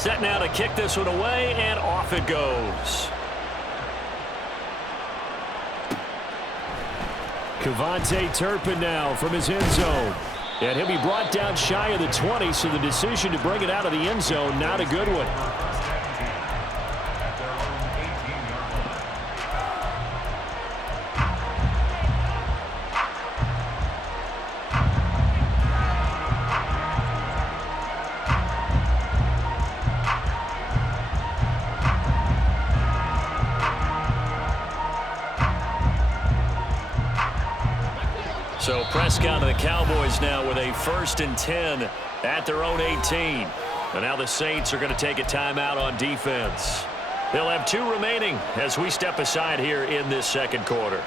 Set now to kick this one away, and off it goes. Kevontae Turpin now from his end zone. And he'll be brought down shy of the 20, so the decision to bring it out of the end zone, not a good one. So Prescott and the Cowboys now with a 1st and 10 at their own 18. And now the Saints are going to take a timeout on defense. They'll have 2 remaining as we step aside here in this second quarter.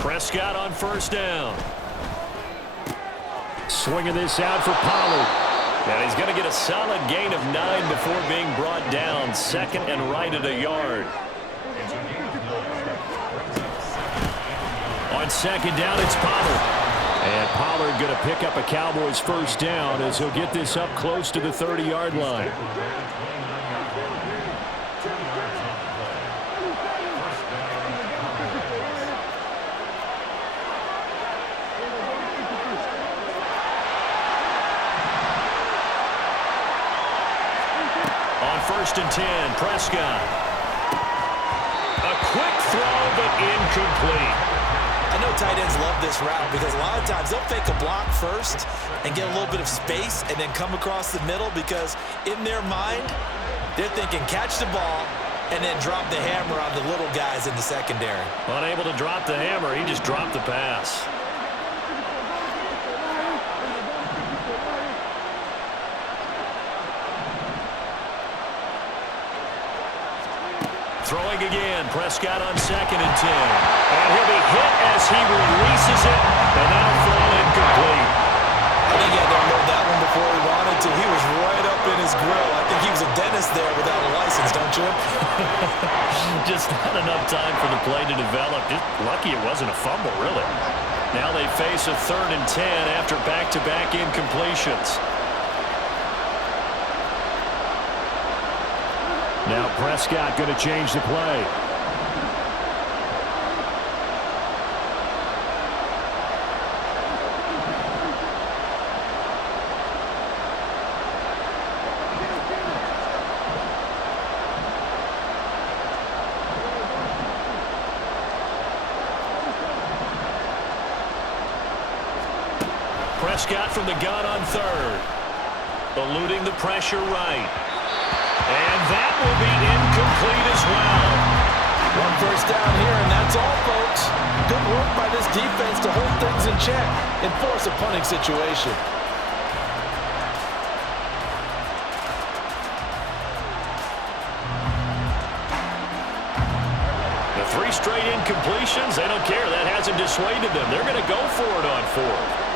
Prescott on 1st down. Swinging this out for Pollard. And he's going to get a solid gain of 9 before being brought down. 2nd and right at a yard. On 2nd down, it's Pollard. And Pollard going to pick up a Cowboys 1st down as he'll get this up close to the 30-yard line. On 1st and 10, Prescott. A quick throw, but incomplete. I know tight ends love this route because a lot of times they'll fake a block first and get a little bit of space and then come across the middle because in their mind, they're thinking catch the ball and then drop the hammer on the little guys in the secondary. Unable to drop the hammer, he just dropped the pass. Throwing again, Prescott on 2nd and 10. And he'll be hit as he releases it, and that'll fall incomplete. I think he had to unload that one before he wanted to. He was right up in his grill. I think he was a dentist there without a license, don't you? Just not enough time for the play to develop. Just lucky it wasn't a fumble, really. Now they face a 3rd and 10 after back-to-back incompletions. Now Prescott going to change the play. Prescott from the gun on 3rd. Eluding the pressure right. And that will be incomplete as well. 1 first down here, and that's all, folks. Good work by this defense to hold things in check and force a punting situation. The 3 straight incompletions, they don't care. That hasn't dissuaded them. They're going to go for it on 4th.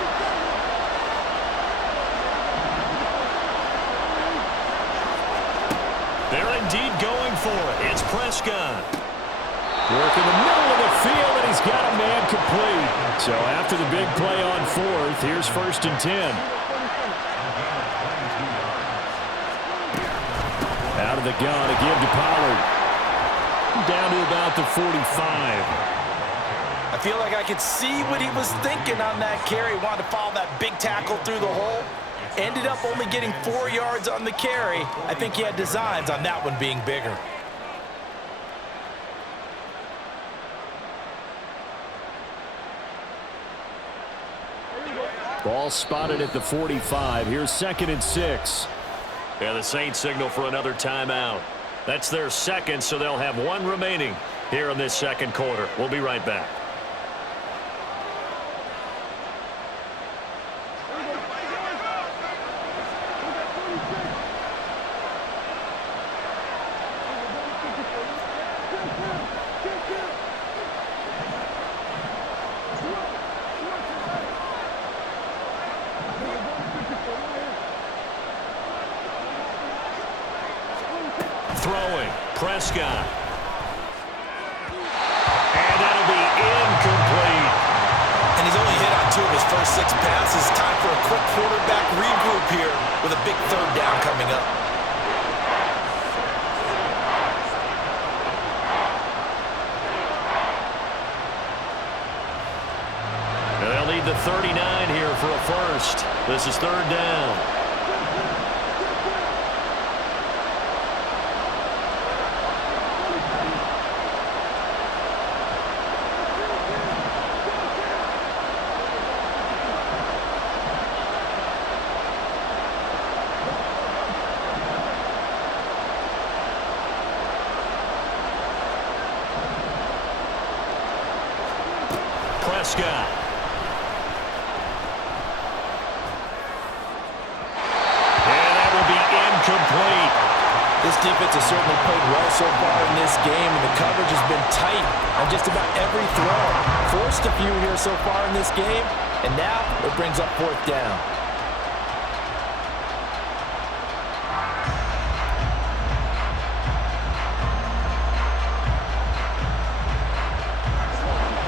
They're indeed going for it. It's Prescott. Work in the middle of the field, and he's got a man complete. So after the big play on 4th, here's 1st and 10. Out of the gun to give to Pollard. Down to about the 45. I feel like I could see what he was thinking on that carry. Wanted to follow that big tackle through the hole. Ended up only getting 4 yards on the carry. I think he had designs on that one being bigger. Ball spotted at the 45. Here's 2nd and 6. Yeah, the Saints signal for another timeout. That's their 2nd, so they'll have 1 remaining here in this second quarter. We'll be right back. Prescott. And that'll be incomplete. And he's only hit on 2 of his first 6 passes. Time for a quick quarterback regroup here with a big 3rd down coming up. And they'll need the 39 here for a first. This is 3rd down. Prescott. And that will be incomplete. This defense has certainly played well so far in this game, and the coverage has been tight on just about every throw. Forced a few here so far in this game, and now it brings up 4th down.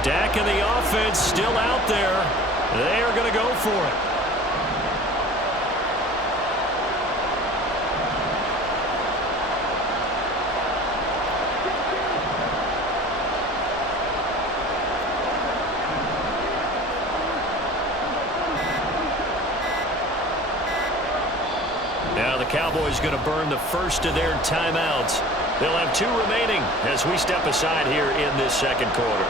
Dak and the offense still out there. They are going to go for it. Now the Cowboys going to burn the first of their timeouts. They'll have 2 remaining as we step aside here in this 2nd quarter.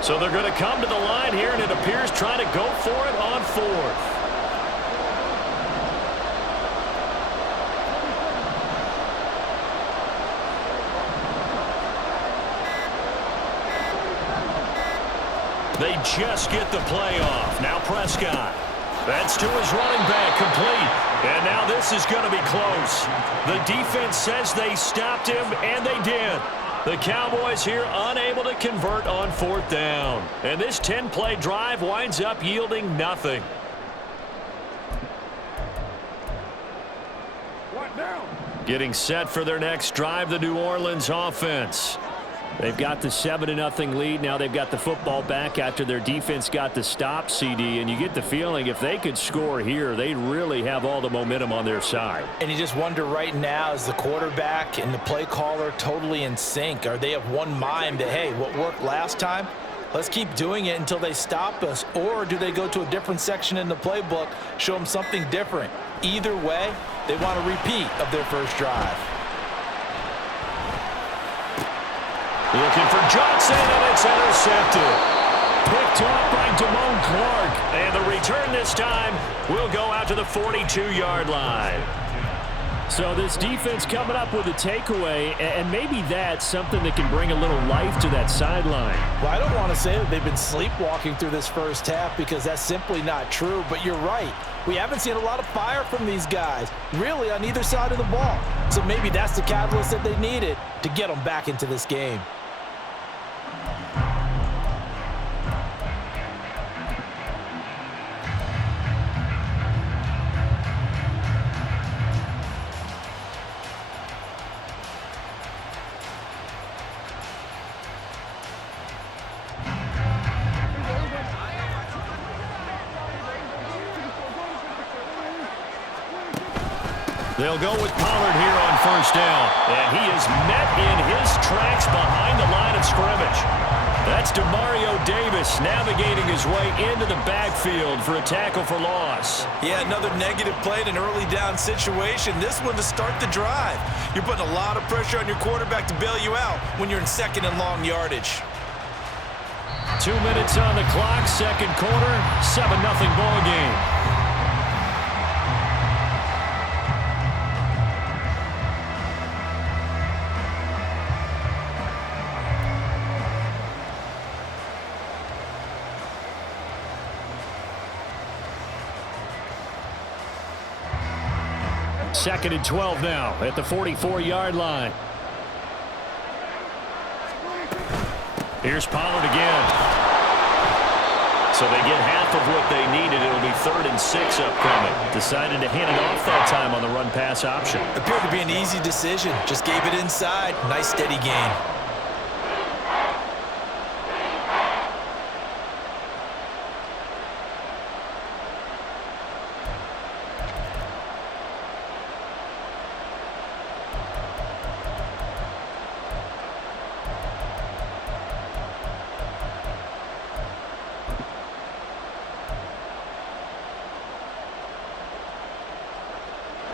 So they're going to come to the line here, and it appears trying to go for it on 4th. They just get the play off. Now Prescott. That's to his running back, complete. And now this is going to be close. The defense says they stopped him, and they did. The Cowboys here unable to convert on 4th down. And this 10-play drive winds up yielding nothing. Getting set for their next drive, the New Orleans offense. They've got the 7-0 lead. Now they've got the football back after their defense got the stop, CD. And you get the feeling if they could score here, they'd really have all the momentum on their side. And you just wonder right now, is the quarterback and the play caller totally in sync? Are they of one mind that, hey, what worked last time, let's keep doing it until they stop us? Or do they go to a different section in the playbook, show them something different? Either way, they want a repeat of their first drive. Looking for Johnson, and it's intercepted. Picked off by Damone Clark. And the return this time will go out to the 42-yard line. So this defense coming up with a takeaway, and maybe that's something that can bring a little life to that sideline. Well, I don't want to say that they've been sleepwalking through this first half because that's simply not true, but you're right. We haven't seen a lot of fire from these guys, really, on either side of the ball. So maybe that's the catalyst that they needed to get them back into this game. They'll go with Pollard here on first down. And he is met in his tracks behind the line of scrimmage. That's Demario Davis navigating his way into the backfield for a tackle for loss. Yeah, another negative play in an early down situation. This one to start the drive. You're putting a lot of pressure on your quarterback to bail you out when you're in second and long yardage. 2 minutes on the clock, second quarter, 7-0 ball game. 2nd and 12 now at the 44-yard line. Here's Pollard again. So they get half of what they needed. It'll be 3rd and 6 upcoming. Decided to hand it off that time on the run-pass option. Appeared to be an easy decision. Just gave it inside. Nice steady gain.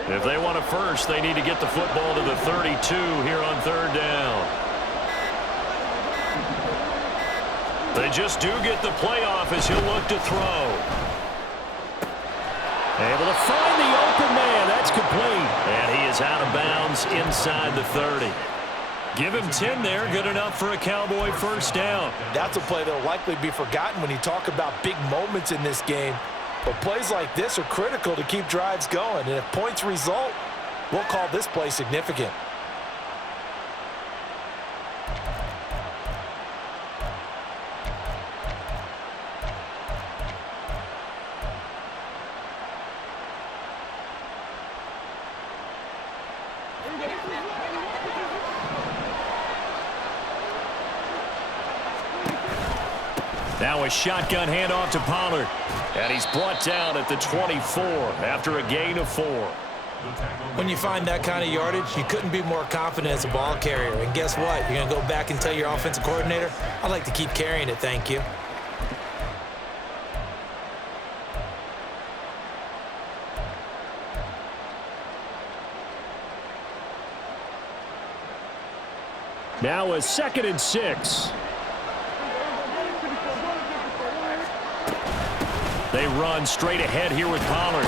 If they want a first, they need to get the football to the 32 here on 3rd down. They just do get the playoff as he'll look to throw. Able to find the open man. That's complete. And he is out of bounds inside the 30. Give him 10 there. Good enough for a Cowboy first down. That's a play that will likely be forgotten when you talk about big moments in this game. But plays like this are critical to keep drives going. And if points result, we'll call this play significant. Now a shotgun handoff to Pollard. And he's brought down at the 24 after a gain of 4. When you find that kind of yardage, you couldn't be more confident as a ball carrier. And guess what? You're going to go back and tell your offensive coordinator, I'd like to keep carrying it, thank you. Now a 2nd and 6. They run straight ahead here with Pollard.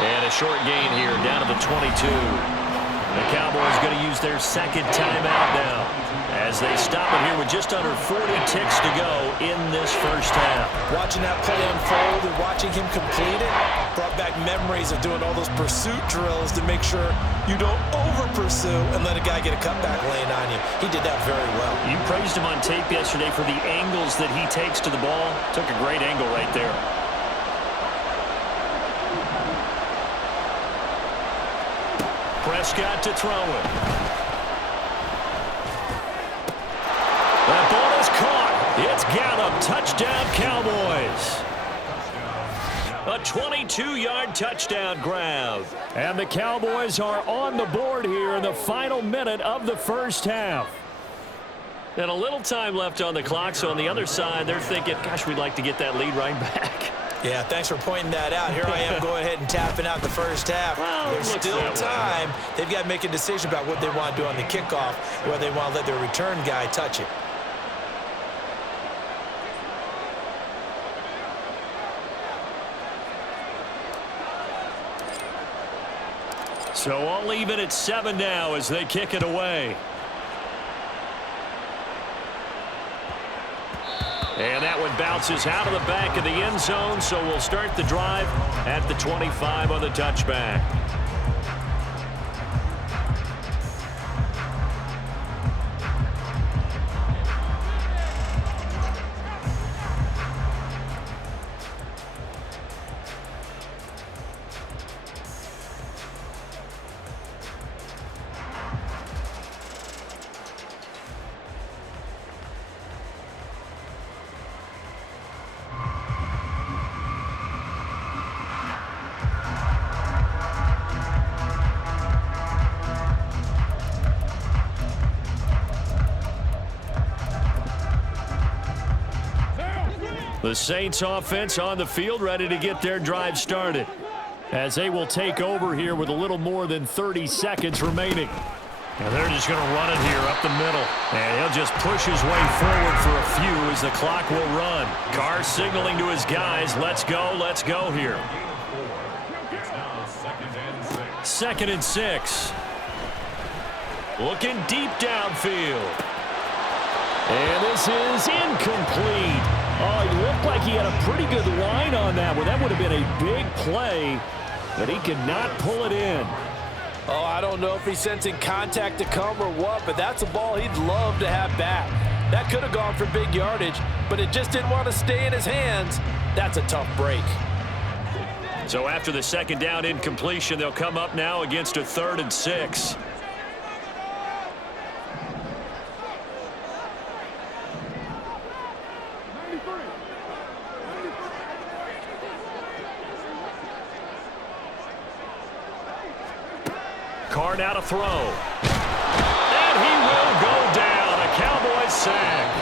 And a short gain here down to the 22. The Cowboys going to use their 2nd timeout now as they stop it here with just under 40 ticks to go in this first half. Watching that play unfold and watching him complete it brought back memories of doing all those pursuit drills to make sure you don't over-pursue and let a guy get a cutback lane on you. He did that very well. You praised him on tape yesterday for the angles that he takes to the ball. Took a great angle right there. Prescott to throw it. That ball is caught. It's Gallup. Touchdown, Cowboys. A 22-yard touchdown grab. And the Cowboys are on the board here in the final minute of the first half. And a little time left on the clock, so on the other side, they're thinking, gosh, we'd like to get that lead right back. Yeah, thanks for pointing that out. Here I am going ahead and tapping out the first half. Well, there's still time. They've got to make a decision about what they want to do on the kickoff, whether they want to let their return guy touch it. So all even at 7 now as they kick it away. And that one bounces out of the back of the end zone, so we'll start the drive at the 25 on the touchback. The Saints offense on the field ready to get their drive started as they will take over here with a little more than 30 seconds remaining. And they're just going to run it here up the middle. And he'll just push his way forward for a few as the clock will run. Carr signaling to his guys, let's go here. 2nd and 6. Looking deep downfield. And this is incomplete. Oh, he looked like he had a pretty good line on that one. That would have been a big play but he cannot pull it in. Oh, I don't know if he's sensing contact to come or what, but that's a ball he'd love to have back. That could have gone for big yardage, but it just didn't want to stay in his hands. That's a tough break. So after the second down incompletion, they'll come up now against a 3rd and 6. Carr now to throw. And he will go down. A Cowboys sack.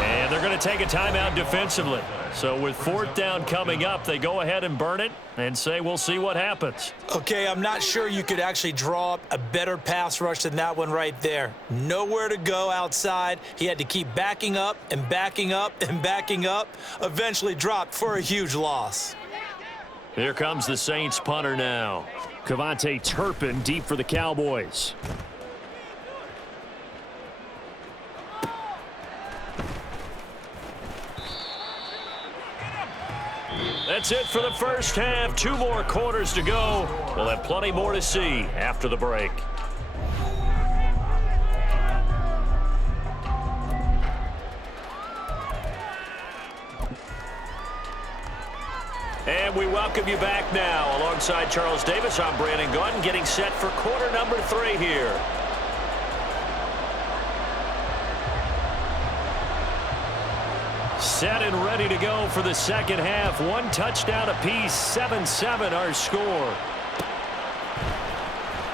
And they're going to take a timeout defensively. So with 4th down coming up, they go ahead and burn it and say we'll see what happens. Okay, I'm not sure you could actually draw up a better pass rush than that one right there. Nowhere to go outside. He had to keep backing up and backing up and backing up. Eventually dropped for a huge loss. Here comes the Saints punter now. Cavante Turpin deep for the Cowboys. That's it for the first half. 2 more quarters to go. We'll have plenty more to see after the break. And we welcome you back now. Alongside Charles Davis, I'm Brandon Gunn, getting set for quarter number 3 here. Set and ready to go for the second half. 1 touchdown apiece, 7-7 our score.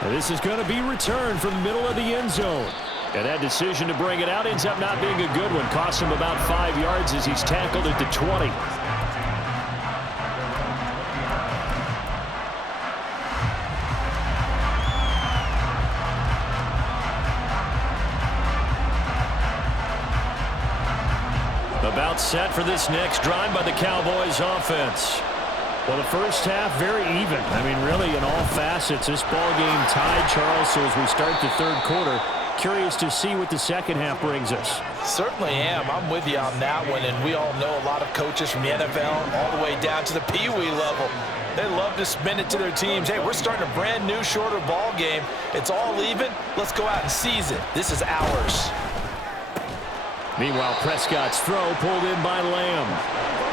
And this is going to be returned from the middle of the end zone. And that decision to bring it out ends up not being a good one. Costs him about 5 yards as he's tackled at the 20. About set for this next drive by the Cowboys offense. Well, the first half very even. I mean, really in all facets. This ball game tied, Charles. So as we start the 3rd quarter, curious to see what the second half brings us. Certainly am. I'm with you on that one. And we all know a lot of coaches from the NFL all the way down to the Pee-wee level. They love to spin it to their teams. Hey, we're starting a brand new, shorter ball game. It's all even. Let's go out and seize it. This is ours. Meanwhile, Prescott's throw pulled in by Lamb.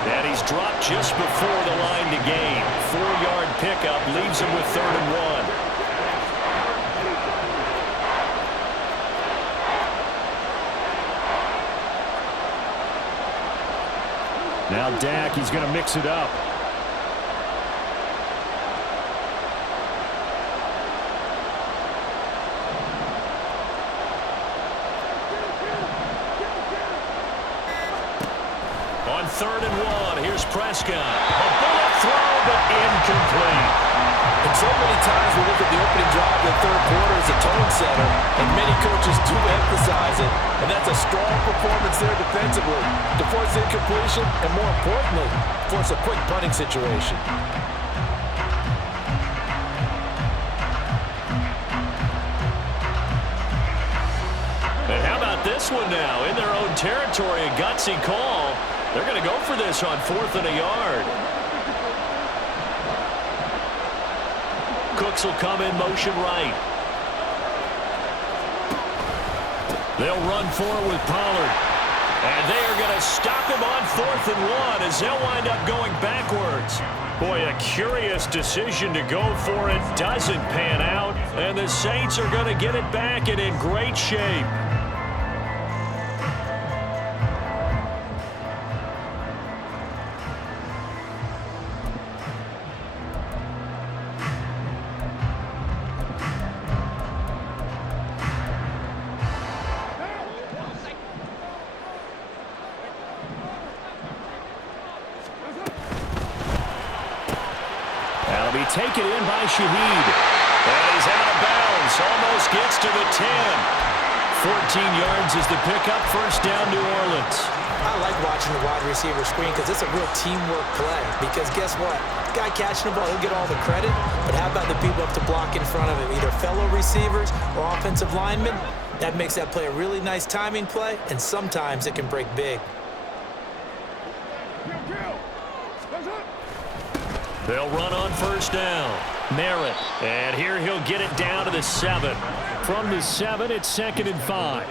And he's dropped just before the line to gain. 4-yard pickup leaves him with 3rd and 1. Now Dak, he's going to mix it up. On 3rd and 1, here's Prescott. A bullet throw, but incomplete. And so many times we look at the opening drive of the 3rd quarter as a tone setter, and many coaches do emphasize it. And that's a strong performance there defensively to force incompletion and, more importantly, force a quick punting situation. And how about this one now? In their own territory, a gutsy call. They're going to go for this on 4th and a yard. Cooks will come in motion right. They'll run forward with Pollard. And they are going to stop him on 4th and 1 as they'll wind up going backwards. Boy, a curious decision to go for it. Doesn't pan out. And the Saints are going to get it back and in great shape. Taken in by Shaheed. And he's out of bounds. Almost gets to the 10. 14 yards is the pickup. 1st down, New Orleans. I like watching the wide receiver screen because it's a real teamwork play. Because guess what? The guy catching the ball, he'll get all the credit. But how about the people up to block in front of him? Either fellow receivers or offensive linemen. That makes that play a really nice timing play. And sometimes it can break big. They'll run on first down. Merritt. And here he'll get it down to the 7. From the 7, it's 2nd and 5.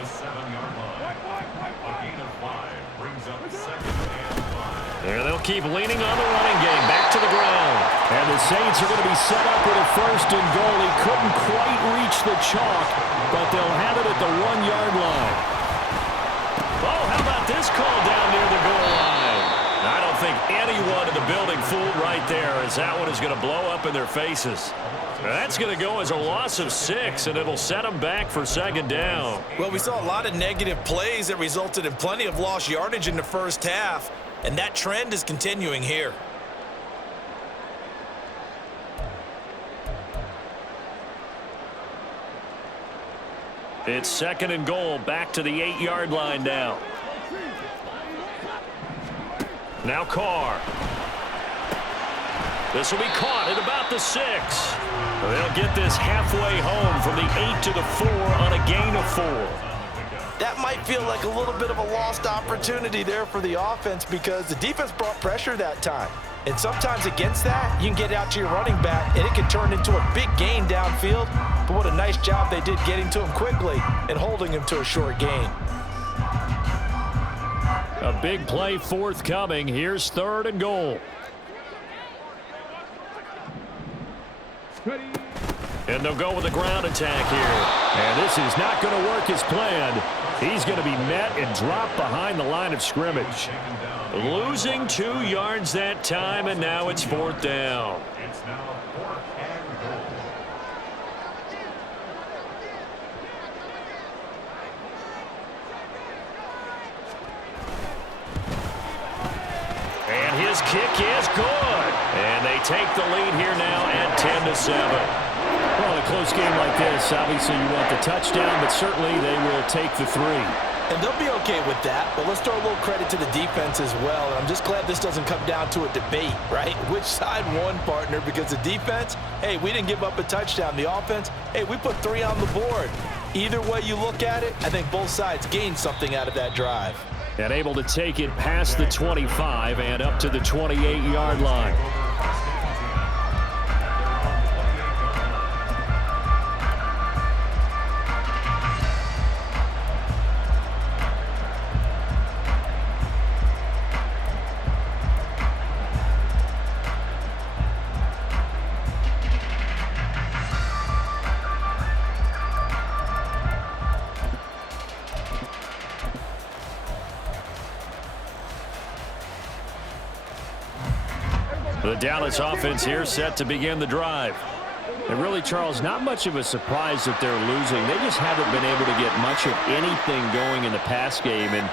There they'll keep leaning on the running game. Back to the ground. And the Saints are going to be set up with a 1st and goal. He couldn't quite reach the chalk, but they'll have it at the 1-yard line. Oh, how about this call down near the goal line? I don't think anyone in the building fooled right there, as that one is going to blow up in their faces. That's going to go as a loss of 6, and it'll set them back for 2nd down. Well, we saw a lot of negative plays that resulted in plenty of lost yardage in the first half, and that trend is continuing here. It's 2nd and goal, back to the 8-yard line now. Now Carr. This will be caught at about the 6. They'll get this halfway home from the 8 to the 4 on a gain of 4. That might feel like a little bit of a lost opportunity there for the offense because the defense brought pressure that time. And sometimes against that, you can get out to your running back, and it can turn into a big gain downfield. But what a nice job they did getting to him quickly and holding him to a short gain. A big play forthcoming. Here's 3rd and goal. And they'll go with a ground attack here. And this is not going to work as planned. He's going to be met and dropped behind the line of scrimmage. Losing 2 yards that time, and now it's 4th down. And his kick is good. And they take the lead here now at 10-7. Well, in a close game like this, obviously you want the touchdown, but certainly they will take the 3. And they'll be okay with that, but let's throw a little credit to the defense as well. And I'm just glad this doesn't come down to a debate, right? Which side won, partner? Because the defense, hey, we didn't give up a touchdown. The offense, hey, we put 3 on the board. Either way you look at it, I think both sides gained something out of that drive. And able to take it past the 25 and up to the 28-yard line. The Dallas offense here set to begin the drive. And really, Charles, not much of a surprise that they're losing. They just haven't been able to get much of anything going in the pass game. And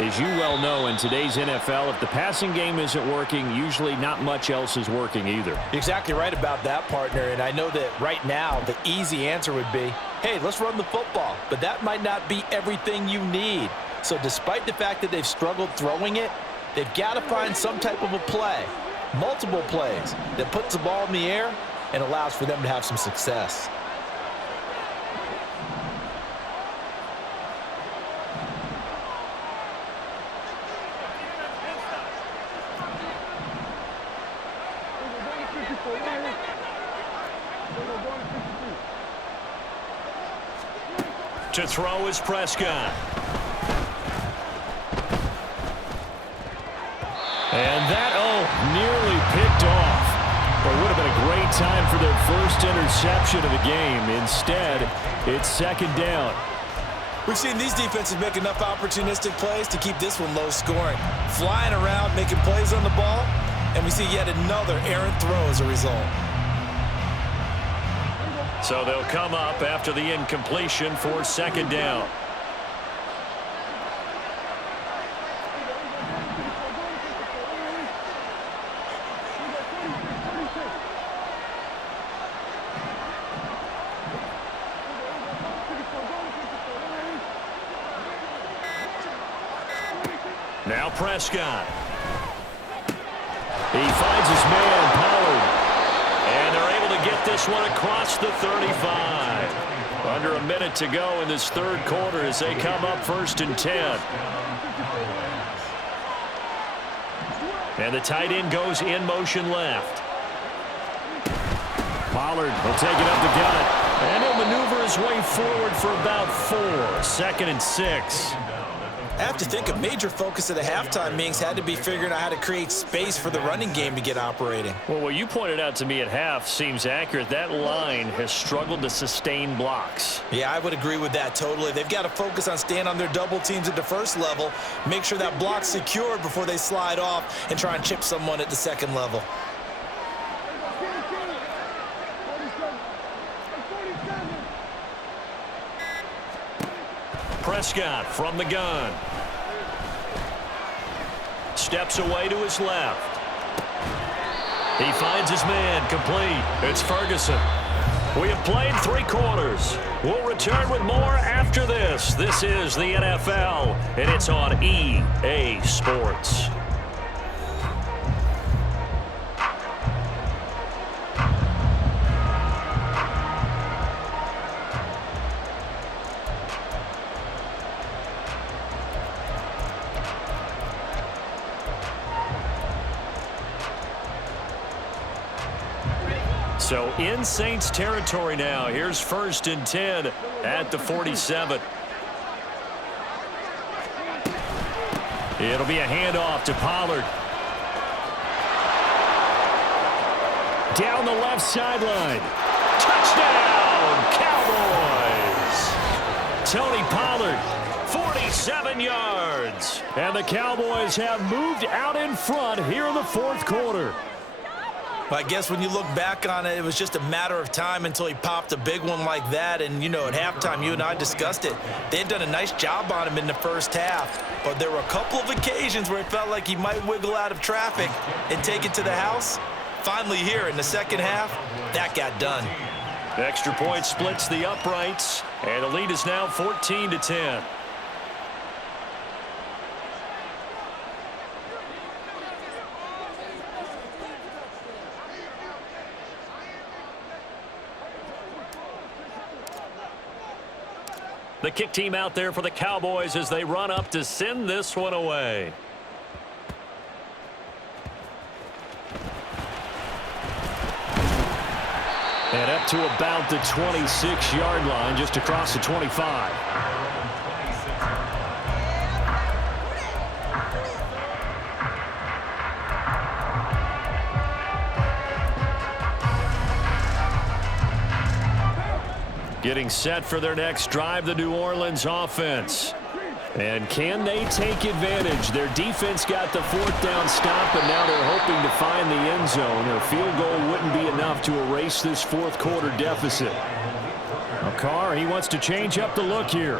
as you well know, in today's NFL, if the passing game isn't working, usually not much else is working either. Exactly right about that, partner. And I know that right now the easy answer would be, hey, let's run the football. But that might not be everything you need. So despite the fact that they've struggled throwing it, they've got to find some type of a play. Multiple plays that puts the ball in the air and allows for them to have some success. To throw is Prescott. And that, nearly picked off. But it would have been a great time for their first interception of the game. Instead, it's 2nd down. We've seen these defenses make enough opportunistic plays to keep this one low scoring. Flying around, making plays on the ball, and we see yet another errant throw as a result. So they'll come up after the incompletion for 2nd down. Now Prescott. He finds his man, Pollard. And they're able to get this one across the 35. Under a minute to go in this 3rd quarter as they come up 1st and 10. And the tight end goes in motion left. Pollard will take it up the gut. And he'll maneuver his way forward for about 4. 2nd and 6. I have to think a major focus of the halftime meetings had to be figuring out how to create space for the running game to get operating. Well, what you pointed out to me at half seems accurate. That line has struggled to sustain blocks. Yeah, I would agree with that totally. They've got to focus on staying on their double teams at the first level, make sure that block's secured before they slide off and try and chip someone at the second level. Prescott from the gun. Steps away to his left. He finds his man complete. It's Ferguson. We have played 3 quarters. We'll return with more after this. This is the NFL, and it's on EA Sports. So in Saints territory now. Here's 1st and 10 at the 47. It'll be a handoff to Pollard. Down the left sideline. Touchdown, Cowboys! Tony Pollard, 47 yards. And the Cowboys have moved out in front here in the 4th quarter. Well, I guess when you look back on it, it was just a matter of time until he popped a big one like that. And, you know, at halftime, you and I discussed it. They had done a nice job on him in the first half. But there were a couple of occasions where it felt like he might wiggle out of traffic and take it to the house. Finally here in the second half, that got done. Extra point splits the uprights. And the lead is now 14-10. The kick team out there for the Cowboys as they run up to send this one away. And up to about the 26-yard line, just across the 25. Getting set for their next drive, the New Orleans offense. And can they take advantage? Their defense got the 4th down stop, and now they're hoping to find the end zone. A field goal wouldn't be enough to erase this 4th quarter deficit. Carr, he wants to change up the look here.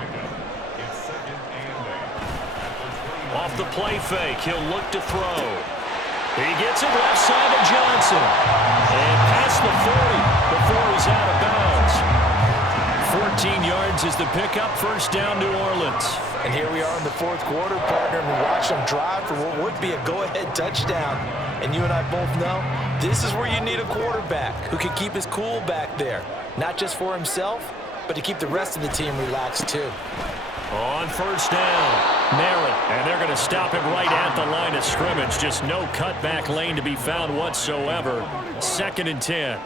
Off the play fake, he'll look to throw. He gets it left side to Johnson. And past the 40 before he's out of bounds. 14 yards is the pickup. 1st down, New Orleans. And here we are in the 4th quarter, partner, and we watch them drive for what would be a go-ahead touchdown. And you and I both know this is where you need a quarterback who can keep his cool back there. Not just for himself, but to keep the rest of the team relaxed too. On 1st down, Merritt, and they're going to stop him right at the line of scrimmage. Just no cutback lane to be found whatsoever. 2nd and 10.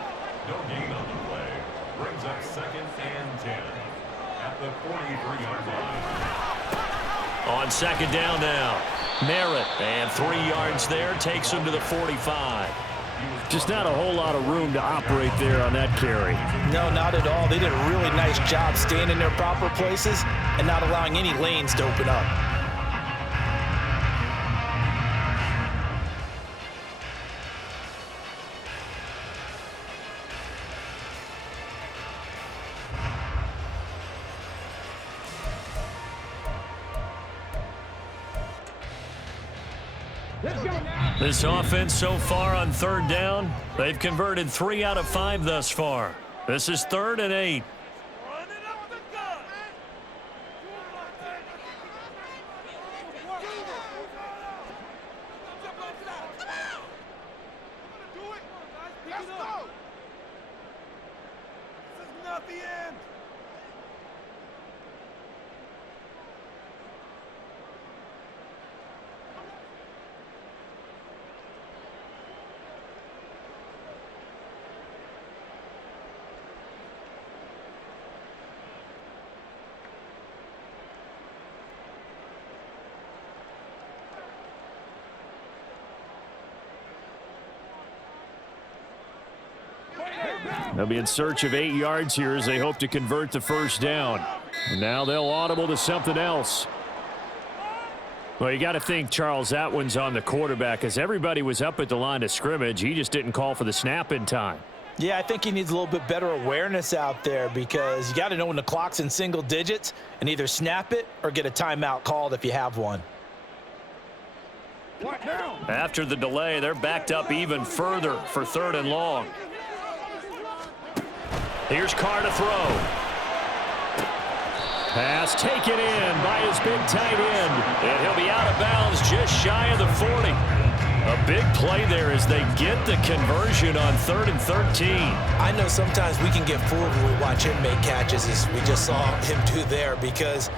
No gain on the play. Brings up 2nd and 10 at the 43-yard line. On 2nd down now, Merritt, and 3 yards there, takes him to the 45. Just not a whole lot of room to operate there on that carry. No, not at all. They did a really nice job staying in their proper places and not allowing any lanes to open up. This offense so far on 3rd down, they've converted 3 out of 5 thus far. This is 3rd and 8. They'll be in search of 8 yards here as they hope to convert the first down. And now they'll audible to something else. Well, you got to think, Charles, that one's on the quarterback as everybody was up at the line of scrimmage. He just didn't call for the snap in time. Yeah, I think he needs a little bit better awareness out there because you got to know when the clock's in single digits and either snap it or get a timeout called if you have one. After the delay, they're backed up even further for 3rd and long. Here's Carr to throw. Pass taken in by his big tight end. And he'll be out of bounds just shy of the 40. A big play there as they get the conversion on 3rd and 13. I know sometimes we can get fooled when we watch him make catches as we just saw him do there because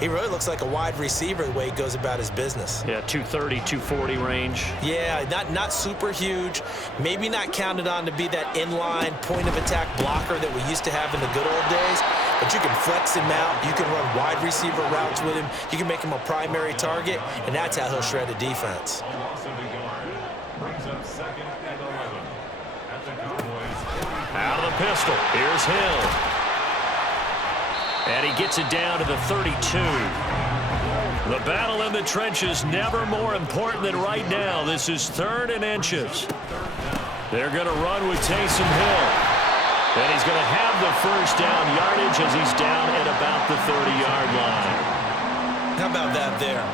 he really looks like a wide receiver the way he goes about his business. Yeah, 230, 240 range. Yeah, not super huge. Maybe not counted on to be that inline point-of-attack blocker that we used to have in the good old days. But you can flex him out. You can run wide receiver routes with him. You can make him a primary target, and that's how he'll shred a defense. Out of the pistol. Here's Hill. And he gets it down to the 32. The battle in the trenches never more important than right now. This is 3rd and inches. They're going to run with Taysom Hill. And he's going to have the first down yardage as he's down at about the 30-yard line. How about that there?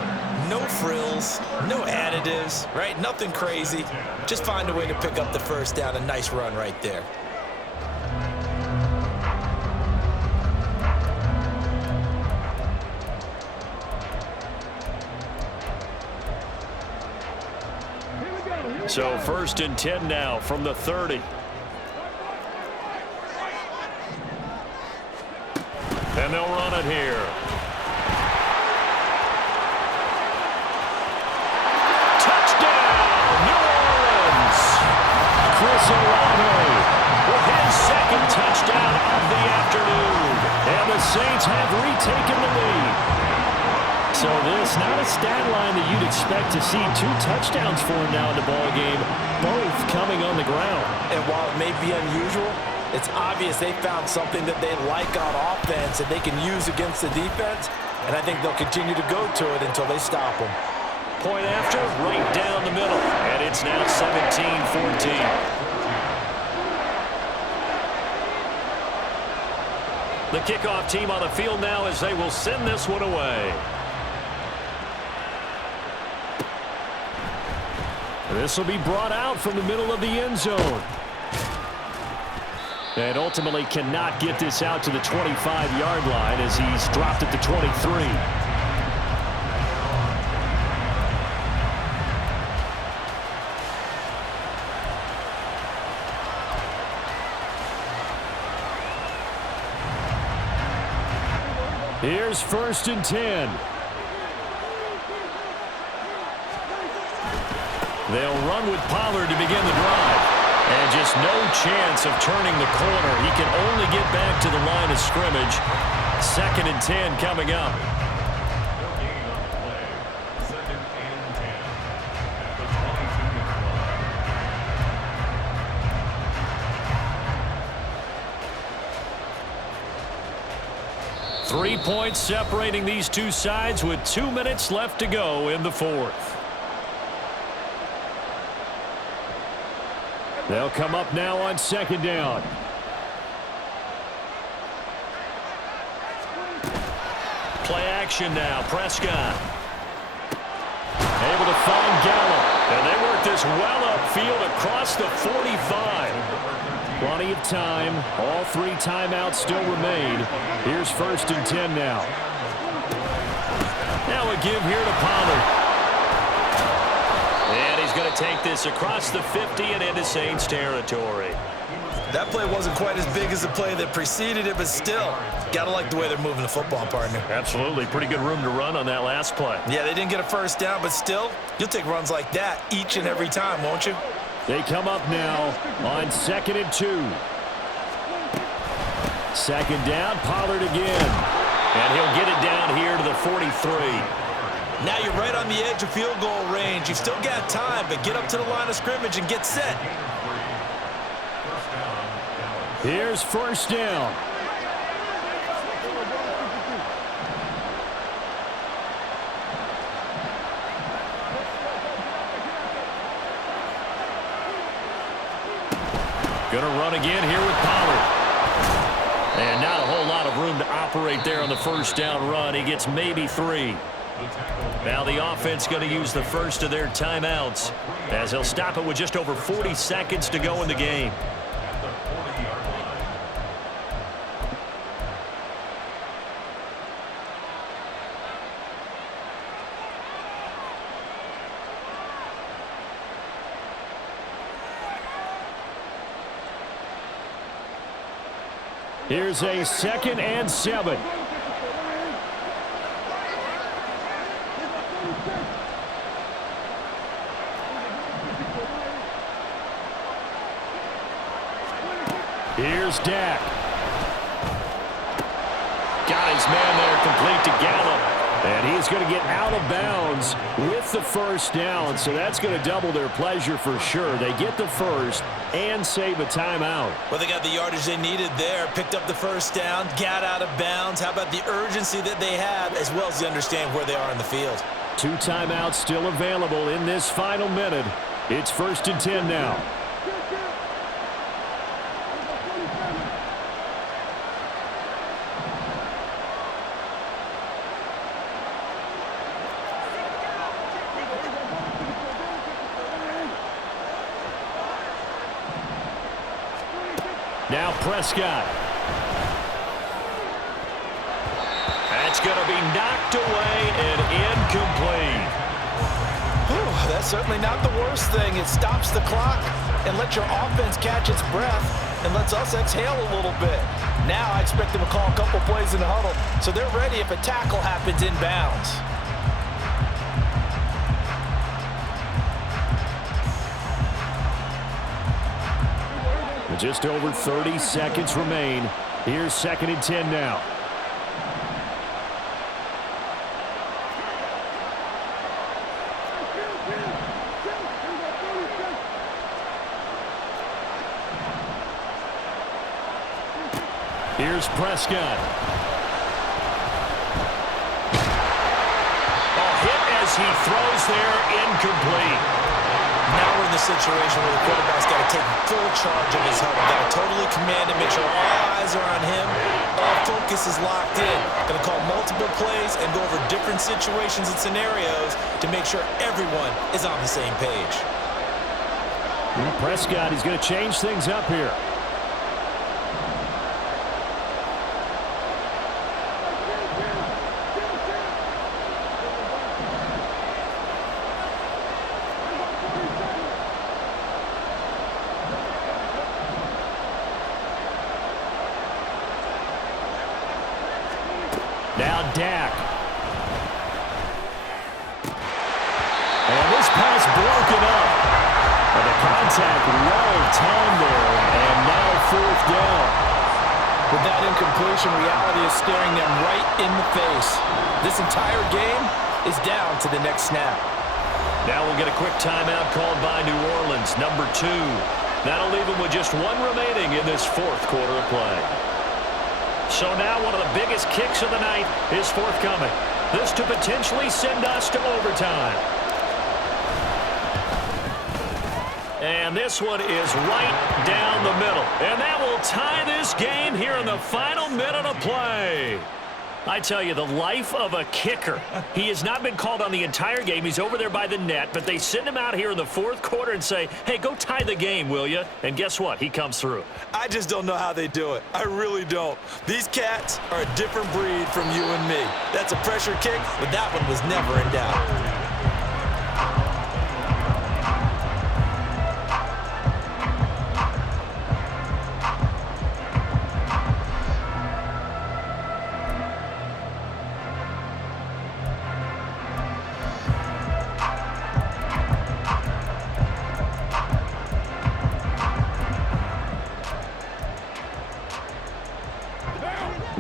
No frills, no additives, right? Nothing crazy. Just find a way to pick up the first down. A nice run right there. So 1st and 10 now from the 30. And they'll run it here. Touchdown, New Orleans! Chris Olave with his 2nd touchdown of the afternoon. And the Saints have retaken the lead. So this, not a stat line that you'd expect to see 2 touchdowns for him now in the ball game, both coming on the ground. And while it may be unusual, it's obvious they found something that they like on offense that they can use against the defense, and I think they'll continue to go to it until they stop them. Point after, right down the middle, and it's now 17-14. The kickoff team on the field now as they will send this one away. This will be brought out from the middle of the end zone. And ultimately cannot get this out to the 25-yard line as he's dropped at the 23. Here's 1st and 10. They'll run with Pollard to begin the drive. And just no chance of turning the corner. He can only get back to the line of scrimmage. 2nd and 10 coming up. Three points separating these two sides with 2 minutes left to go in the 4th. They'll come up now on 2nd down. Play action now. Prescott. Able to find Gallup. And they work this well upfield across the 45. Plenty of time. All 3 timeouts still remain. Here's 1st and 10 now. Now a give here to Pollard. And he's going to take this across the 50 and into Saints territory. That play wasn't quite as big as the play that preceded it, but still, got to like the way they're moving the football, partner. Absolutely. Pretty good room to run on that last play. Yeah, they didn't get a first down, but still, you'll take runs like that each and every time, won't you? They come up now on 2nd and 2. 2nd down, Pollard again. And he'll get it down here to the 43. Now you're right on the edge of field goal range. You've still got time, but get up to the line of scrimmage and get set. Here's first down. Going to run again here with Pollard. And not a whole lot of room to operate there on the first down run. He gets maybe 3. Now the offense going to use the first of their timeouts as they'll stop it with just over 40 seconds to go in the game. Here's a 2nd and 7. Here's Dak. Got his man there, complete to Gallup. And he's going to get out of bounds with the first down, so that's going to double their pleasure for sure. They get the first and save a timeout. Well, they got the yardage they needed there, picked up the first down, got out of bounds. How about the urgency that they have, as well as they understand where they are in the field? 2 timeouts still available in this final minute. It's 1st and 10 now. Now Prescott. That's going to be knocked away and incomplete. Whew, that's certainly not the worst thing. It stops the clock and lets your offense catch its breath and lets us exhale a little bit. Now I expect them to call a couple plays in the huddle so they're ready if a tackle happens inbounds. Just over 30 seconds remain. Here's 2nd and 10 now. Here's Prescott. A hit as he throws there, incomplete. Now we're in the situation where the quarterback's got to take full charge of his huddle. Got to totally command and make sure all eyes are on him. All focus is locked in. Going to call multiple plays and go over different situations and scenarios to make sure everyone is on the same page. And Prescott, he's going to change things up here. Now Dak. And this pass broken up. And the contact well timed there. And now 4th down. With that incompletion, reality is staring them right in the face. This entire game is down to the next snap. Now we'll get a quick timeout called by New Orleans, number 2. That'll leave them with just 1 remaining in this 4th quarter of play. So now one of the biggest kicks of the night is forthcoming. This to potentially send us to overtime. And this one is right down the middle. And that will tie this game here in the final minute of play. I tell you, the life of a kicker. He has not been called on the entire game. He's over there by the net, but they send him out here in the 4th quarter and say, hey, go tie the game, will you? And guess what? He comes through. I just don't know how they do it. I really don't. These cats are a different breed from you and me. That's a pressure kick, but that one was never in doubt.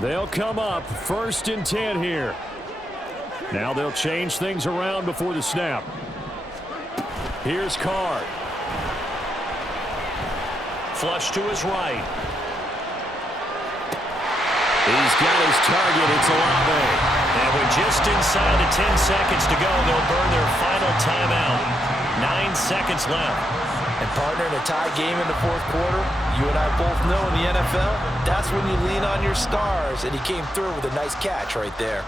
They'll come up 1st and 10 here. Now they'll change things around before the snap. Here's Carr. Flush to his right. He's got his target. It's Olave. And with just inside of 10 seconds to go, they'll burn their final timeout. 9 seconds left. And partner, in a tie game in the fourth quarter, you and I both know in the NFL, that's when you lean on your stars. And he came through with a nice catch right there.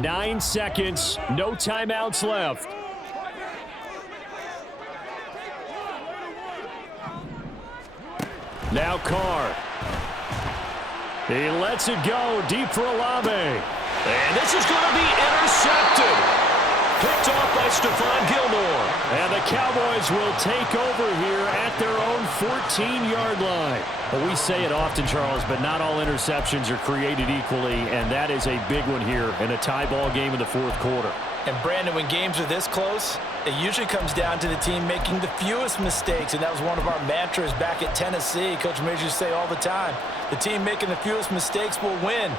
Nine seconds, no timeouts left. Now Carr. He lets it go deep for Olave. And this is going to be intercepted. Picked off by Stephon Gilmore. And the Cowboys will take over here at their own 14-yard line. Well, we say it often, Charles, but not all interceptions are created equally, and that is a big one here in a tie ball game in the fourth quarter. And, Brandon, when games are this close, it usually comes down to the team making the fewest mistakes, and that was one of our mantras back at Tennessee. Coach Majors used to say all the time, the team making the fewest mistakes will win.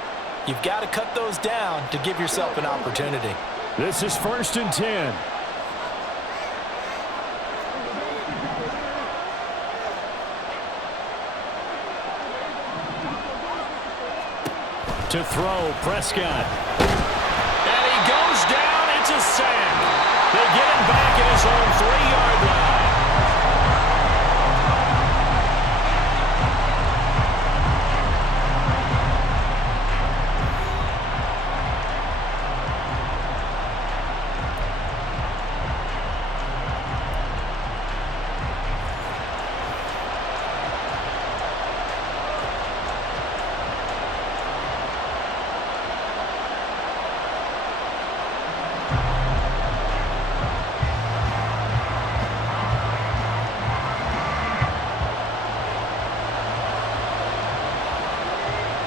You've got to cut those down to give yourself an opportunity. This is 1st and 10. To throw, Prescott. And he goes down. It's a sack. They get him back at his own 3-yard line.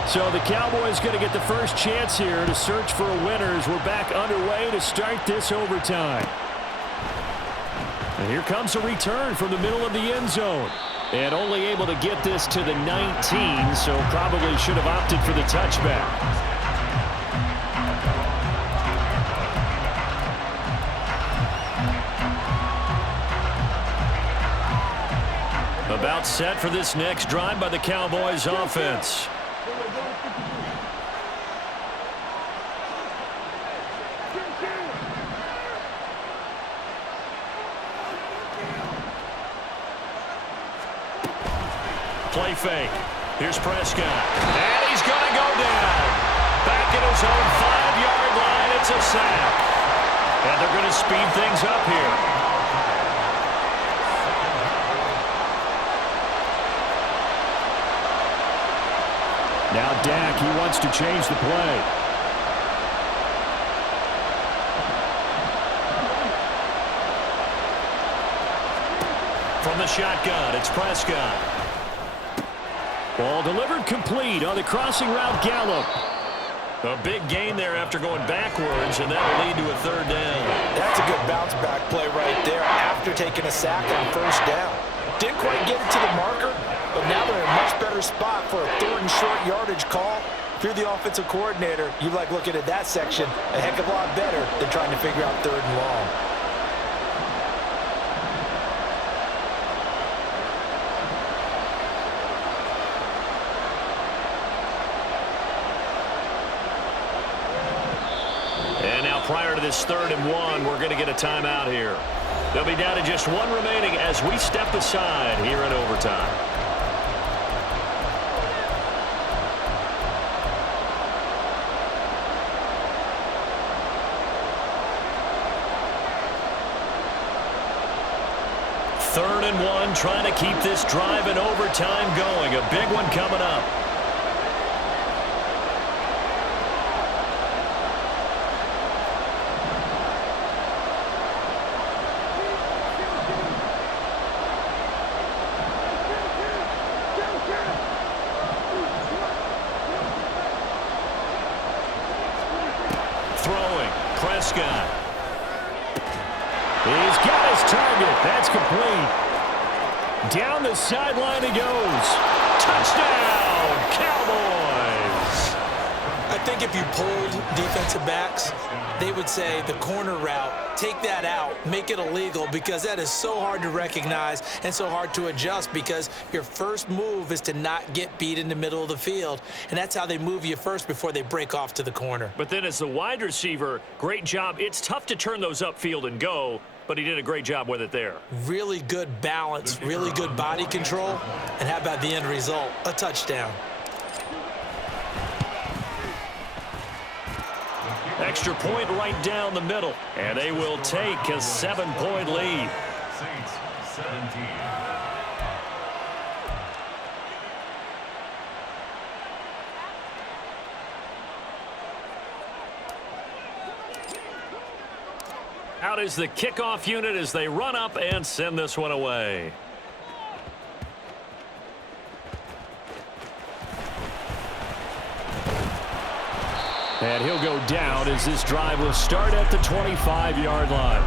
So the Cowboys going to get the first chance here to search for a winner as we're back underway to start this overtime. And here comes a return from the middle of the end zone. And only able to get this to the 19, so probably should have opted for the touchback. About set for this next drive by the Cowboys offense. Play fake. Here's Prescott. And he's going to go down. Back at his own 5-yard line. It's a sack. And they're going to speed things up here. Now Dak, he wants to change the play. From the shotgun, it's Prescott. Ball delivered complete on the crossing route Gallup. A big gain there after going backwards, and that'll lead to a 3rd down. That's a good bounce-back play right there after taking a sack on 1st down. Didn't quite get it to the marker, but now they're in a much better spot for a 3rd and short yardage call. If you're the offensive coordinator, you like looking at that section a heck of a lot better than trying to figure out 3rd and long. Prior to this 3rd and 1, we're going to get a timeout here. They'll be down to just 1 remaining as we step aside here in overtime. Third and 1, trying to keep this drive in overtime going. A big one coming up. Prescott. He's got his target. That's complete. Down the sideline he goes. Touchdown, Cowboys. I think if you polled defensive backs, they would say the corner route, take that out, make it illegal, because that is so hard to recognize and so hard to adjust, because your first move is to not get beat in the middle of the field, and that's how they move you first before they break off to the corner. But then as the wide receiver, great job. It's tough to turn those upfield and go, but he did a great job with it there. Really good balance, really good body control, and how about the end result? A touchdown. Extra point right down the middle, and they will take a 7-point lead. Saints 17. Out is the kickoff unit as they run up and send this one away. And he'll go down as this drive will start at the 25-yard line.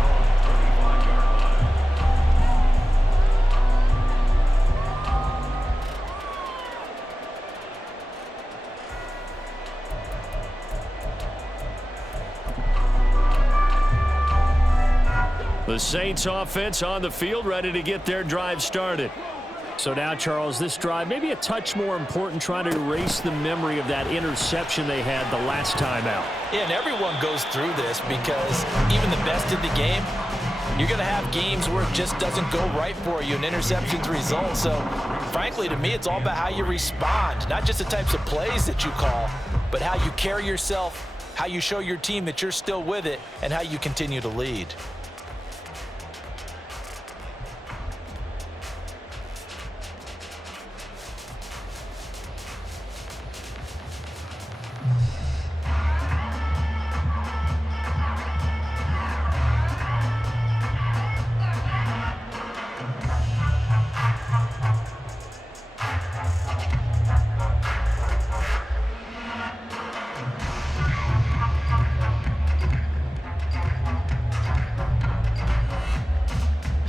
The Saints offense on the field, ready to get their drive started. So now, Charles, this drive maybe a touch more important, trying to erase the memory of that interception they had the last time out. Yeah, and everyone goes through this, because even the best in the game, you're going to have games where it just doesn't go right for you, and interceptions result. So, frankly, to me, it's all about how you respond, not just the types of plays that you call, but how you carry yourself, how you show your team that you're still with it, and how you continue to lead.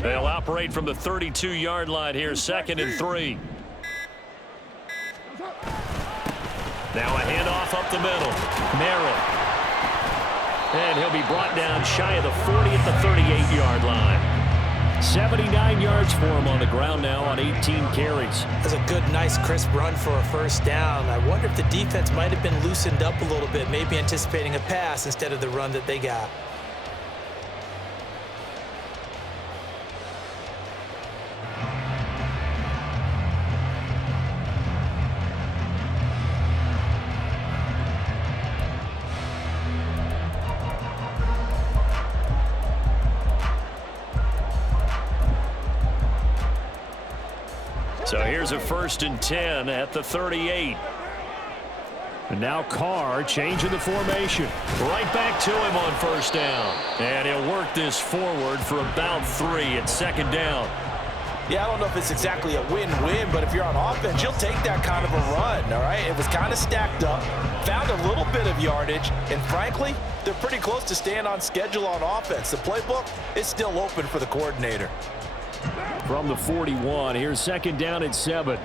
They'll operate from the 32-yard line here, 2nd and 3. Now a handoff up the middle. Merrill. And he'll be brought down shy of the 40 at the 38-yard line. 79 yards for him on the ground now on 18 carries. That's a good, nice, crisp run for a first down. I wonder if the defense might have been loosened up a little bit, maybe anticipating a pass instead of the run that they got. So here's a 1st and 10 at the 38. And now Carr changing the formation. Right back to him on 1st down. And he'll work this forward for about 3 at 2nd down. Yeah, I don't know if it's exactly a win-win, but if you're on offense, you'll take that kind of a run, all right? It was kind of stacked up, found a little bit of yardage, and frankly, they're pretty close to staying on schedule on offense. The playbook is still open for the coordinator. From the 41, here's 2nd down and 7.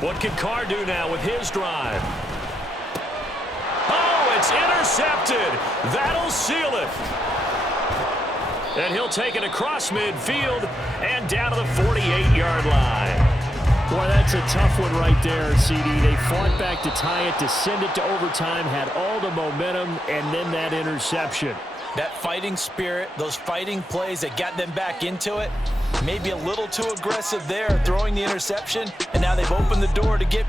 What can Carr do now with his drive? Oh, it's intercepted. That'll seal it. And he'll take it across midfield and down to the 48-yard line. Boy, that's a tough one right there, CD. They fought back to tie it, to send it to overtime, had all the momentum, and then that interception. That fighting spirit, those fighting plays that got them back into it, maybe a little too aggressive there, throwing the interception, and now they've opened the door to get